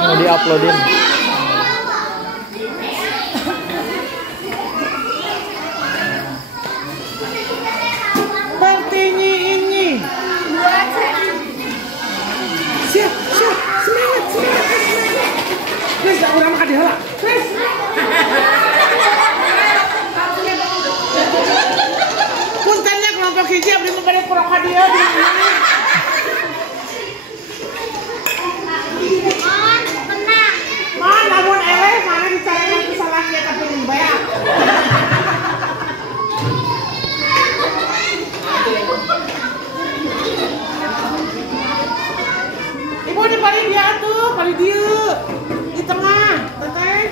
Mau diuploadin. Partinya ini. Siap, semangat. Wes, tak urang makan dihala. Wes. Puntennya kelompok hiji abdi memberi kurang hadiah di sini. Namun mana dicarikan kesalahannya tapi membayar. Ibu di paling dia tuh, paling dia di tengah, teteh.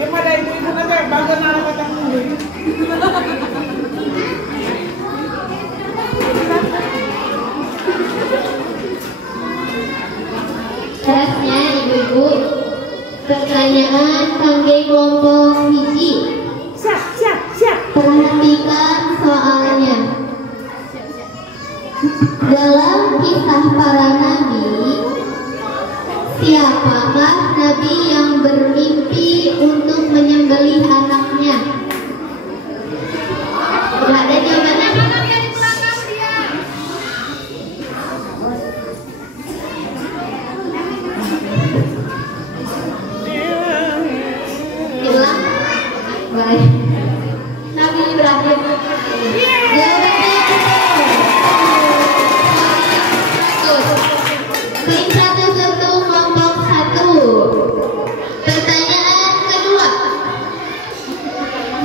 Ya pada ibu-ibu nanti bangga nara kata mulu. Selanjutnya ibu-ibu, pertanyaan kangge kelompok hiji. Siap. Perhatikan soalnya. Dalam kisah para nabi, siapakah nabi yang bermimpi untuk menyembelih anaknya? Ada jawabannya? Hilang. Baik. Nabi Ibrahim. Jawabannya tim 101 kelompok 1. Pertanyaan kedua.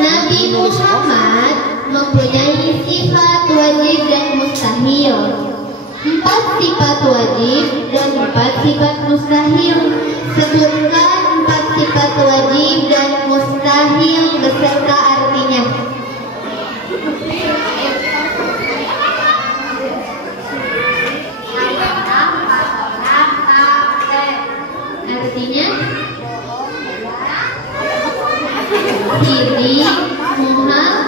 Nabi Muhammad mempunyai sifat wajib dan mustahil. 4 sifat wajib dan 4 sifat mustahil. Sebutkan 4 sifat wajib dan mustahil beserta artinya. Artinya Sidi Muhammad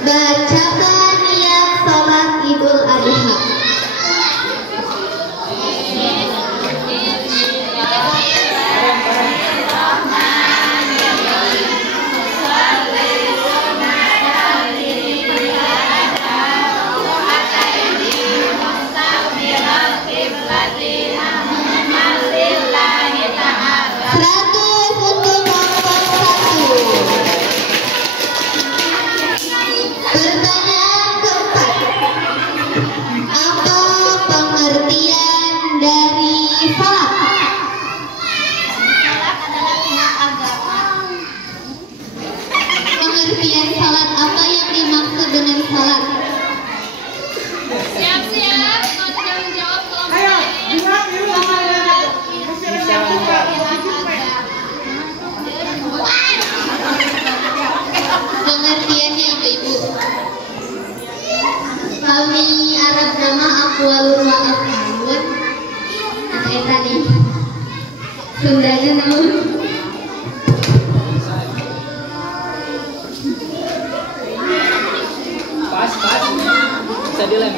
bacakan niat sholat Idul Adha. Pengertian salat, apa yang dimaksud dengan salat? Siap, mau jawab kelompok. Ayo, pengertiannya ibu-ibu. Kami Arab nama aqwalun wa af'alun. Kayak tadi. Sundanya namun Pas. Bisa dilem.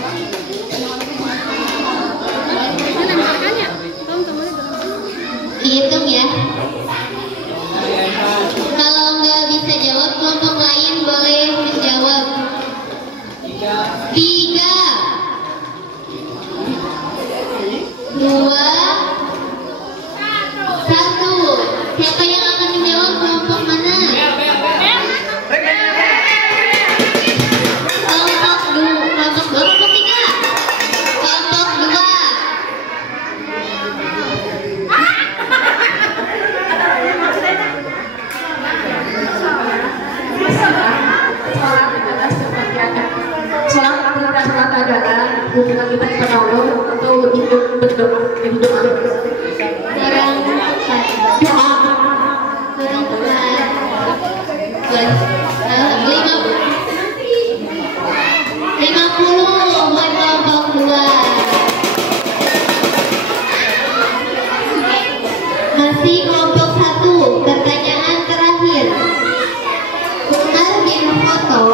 dihitung ya. Kalau nggak bisa jawab, kelompok lain boleh menjawab. 3, 2, 1. Jadi doa. Kurang tepat. Doa. Kurang tepat. 50 buat kelompok 2. Masih kelompok 1. Pertanyaan terakhir. Umar bin Khattab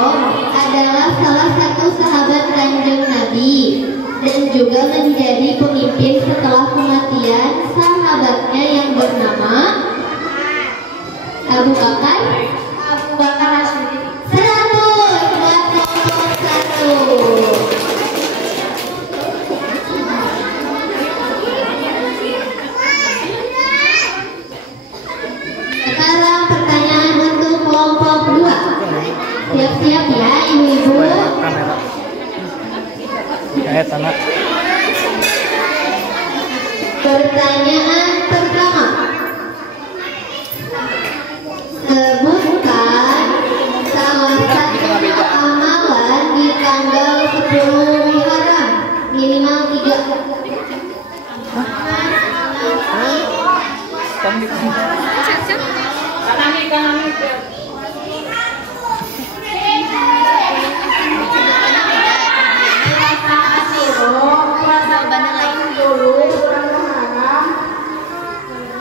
adalah salah satu sahabat Kanjeng Nabi dan juga menjadi pemimpin setelah kematian sahabatnya yang bernama Abu Bakar. Abu Bakar As-Siddiq. 100 buat kelompok 1. Sekarang pertanyaan untuk kelompok 2. Siap-siap ya ibu-ibu. Kamera. Kayak tanah. Pertanyaan pertama. Sebutkan salah satu amalan di tanggal 10 Muharram. Minimal 3.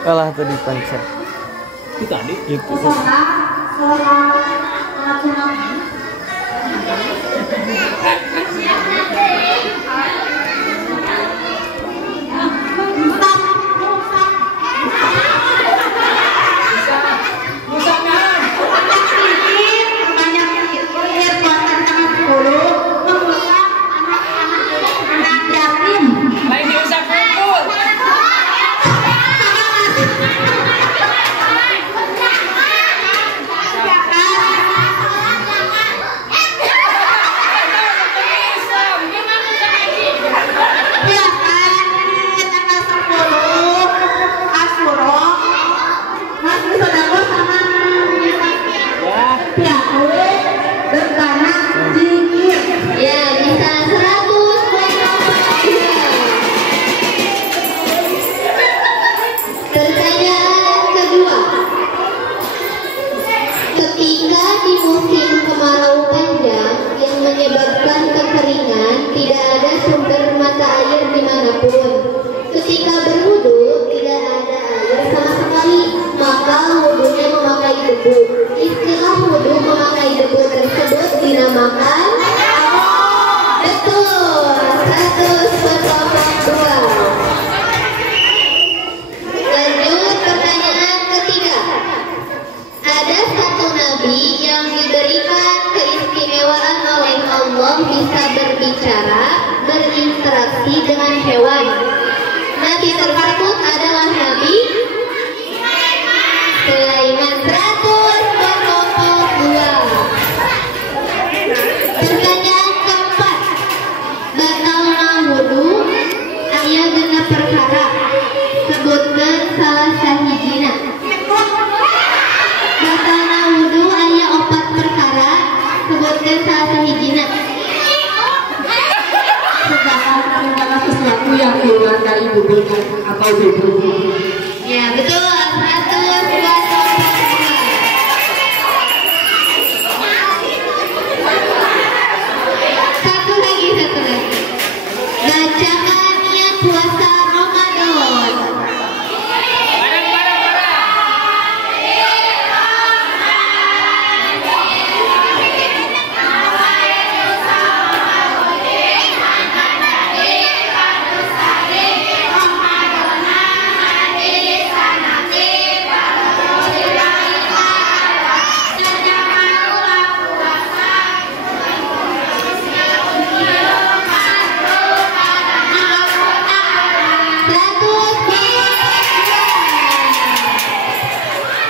Kalah tadi pancet. Itu tadi. Itu. Ya, bisa 100 buat kelompok 2. Pertanyaan kedua. Ketika di musim kemarau panjang yang menyebabkan kekeringan, tidak ada sumber mata air dimanapun. Ketika berwudu tidak ada air sama sekali, maka wudunya memakai debu. Istilah wudu memakai debu tersebut dinamakan betul. 100 buat kelompok 2. Lanjut pertanyaan ketiga. Ada satu nabi yang diberikan keistimewaan oleh Allah bisa berbicara, berinteraksi dengan hewan. Nabi tersebut adalah Nabi Sulaiman. 100 buat kelompok 2. Pertanyaan keempat. Batalna wudu aya genep perkara. Sebutkan salah sahijina. Batalna wudu aya 4 perkara. Sebutkan salah sahijina. Segala sesuatu yang keluar dari bubur atau bubur. Ya betul. 100 buat kelompok 2. Satu lagi. Bacaan niat puasa Ramadan.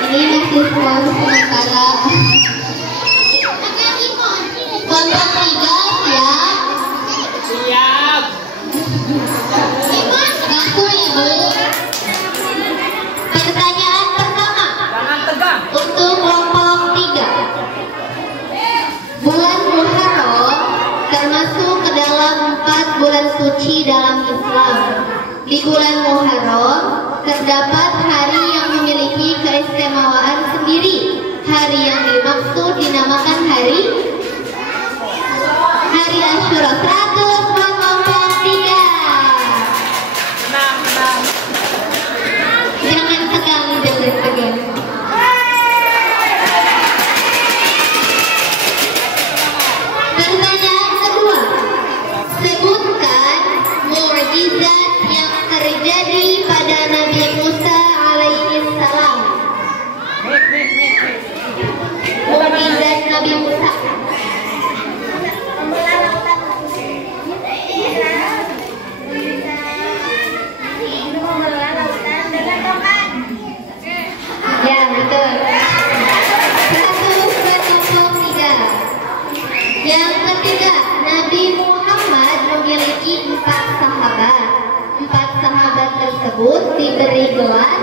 Ini masih skor sementara. Kelompok 3 siap. Siap. Ngaku ibu. Pertanyaan pertama. Jangan tegang. Untuk kelompok 3. Bulan Muharram termasuk ke dalam 4 bulan suci dalam Islam. Di bulan Muharram terdapat hari yang memiliki keistimewaan sendiri. Hari yang dimaksud dinamakan hari Asyura. 100 buat kelompok 3. Jangan tegang. Pertanyaan kedua. Sebutkan mukjizat yang terjadi pada Nabi Musa alaihi salam. Mukjizat Nabi Musa. Ya, betul. 100 buat kelompok 3. Yang ketiga, Nabi Muhammad memiliki 4 sahabat. 4 sahabat tersebut diberi gelar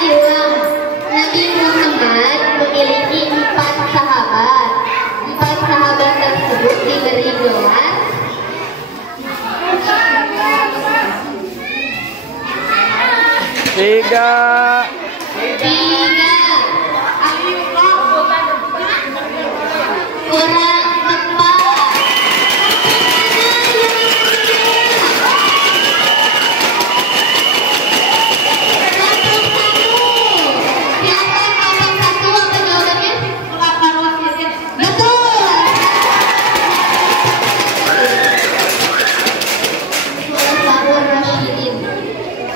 diulang. Nabi Muhammad memiliki 4 sahabat. 4 sahabat tersebut diberi gelar Tiga. kurang tepat.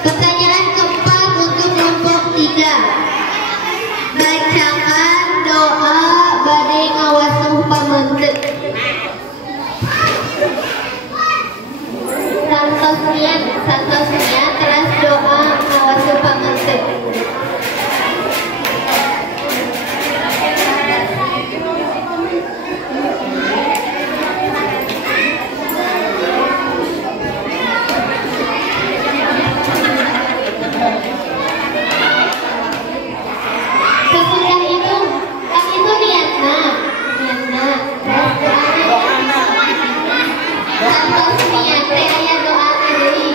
Pertanyaan keempat untuk kelompok 3. Bacakan doa bade ngawasuh pamenteuk. Santosnya teras doa ngawasuh pamenteuk. Sesudah itu, kan itu niatna. Santos niat teh aya doa deui.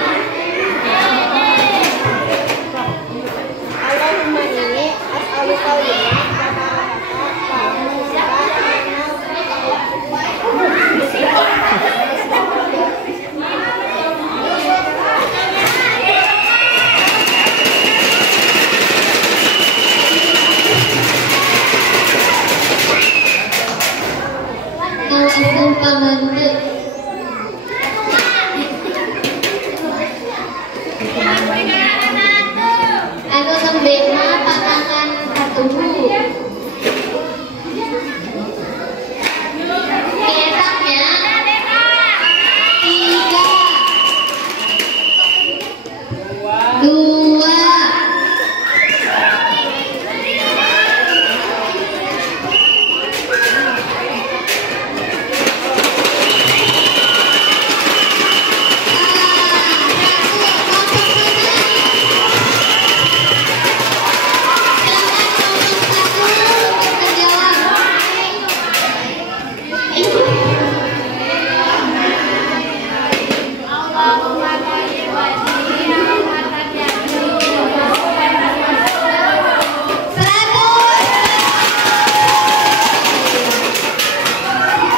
Ngawasuh pamenteuk. Anu nembe mah panangan katuhu. Keetapnya 3, 2.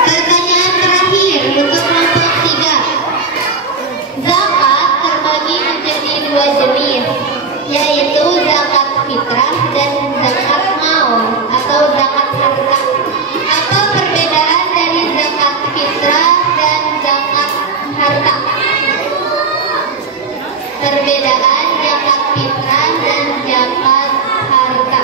Pertanyaan terakhir untuk kelompok 3. Zakat terbagi menjadi 2 jenis, yaitu zakat fitrah dan zakat maul atau zakat harta. Apa perbedaan dari zakat fitrah dan zakat harta? Perbedaan zakat fitrah dan zakat harta.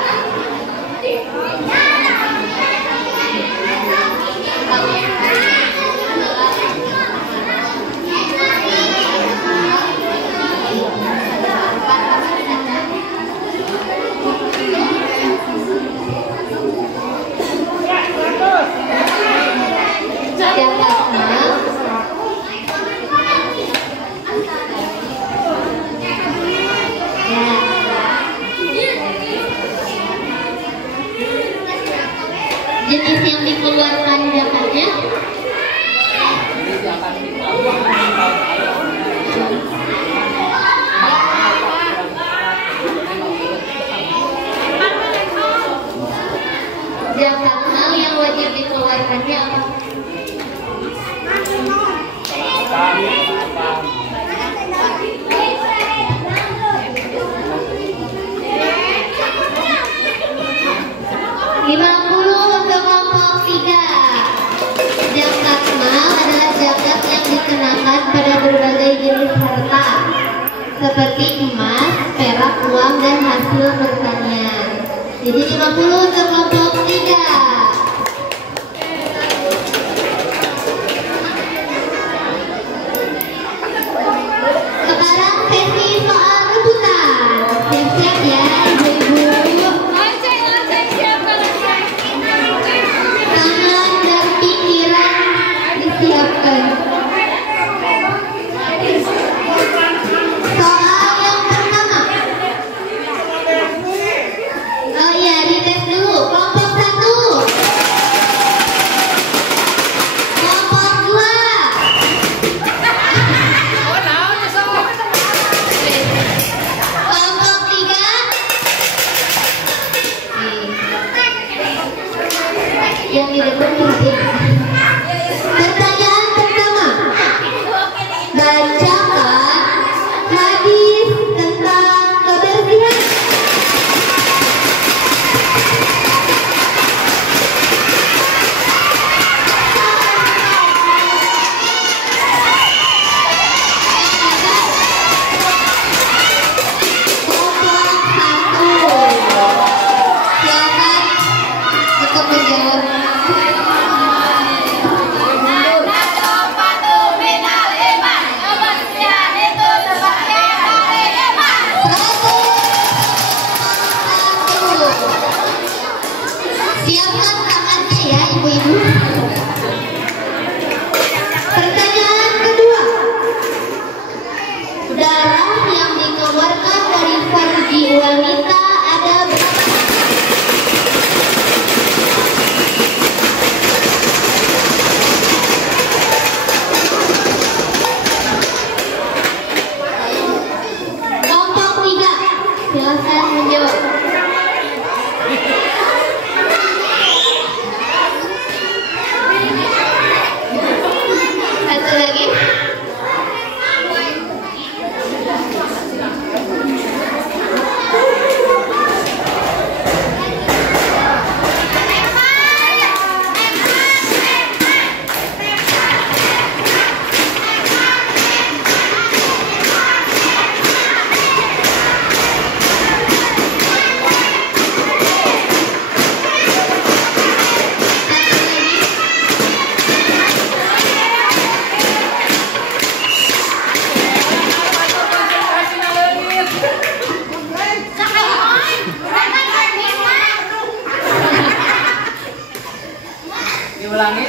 seperti emas, perak, uang, dan hasil pertanian. Jadi 50 untuk kelompok 3. Sekarang sesi soal rebutan. Siap-siap ya ibu-ibu. Tangan dan pikiran disiapkan. Soal yang pertama. Oh iya, dites dulu. Kelompok 1. Kelompok 2. Kelompok 3. Yang di depan berhenti. Pertanyaan pertama. Bacakan hadis tentang kebersihan. Kelompok 1. Silakan untuk menjawab. Siapkan tangannya ya ibu-ibu. Pertanyaan kedua. Darah yang dikeluarkan dari farji wanita ada berapa? Kelompok 3. Silakan menjawab. Satu lagi. Diulangi.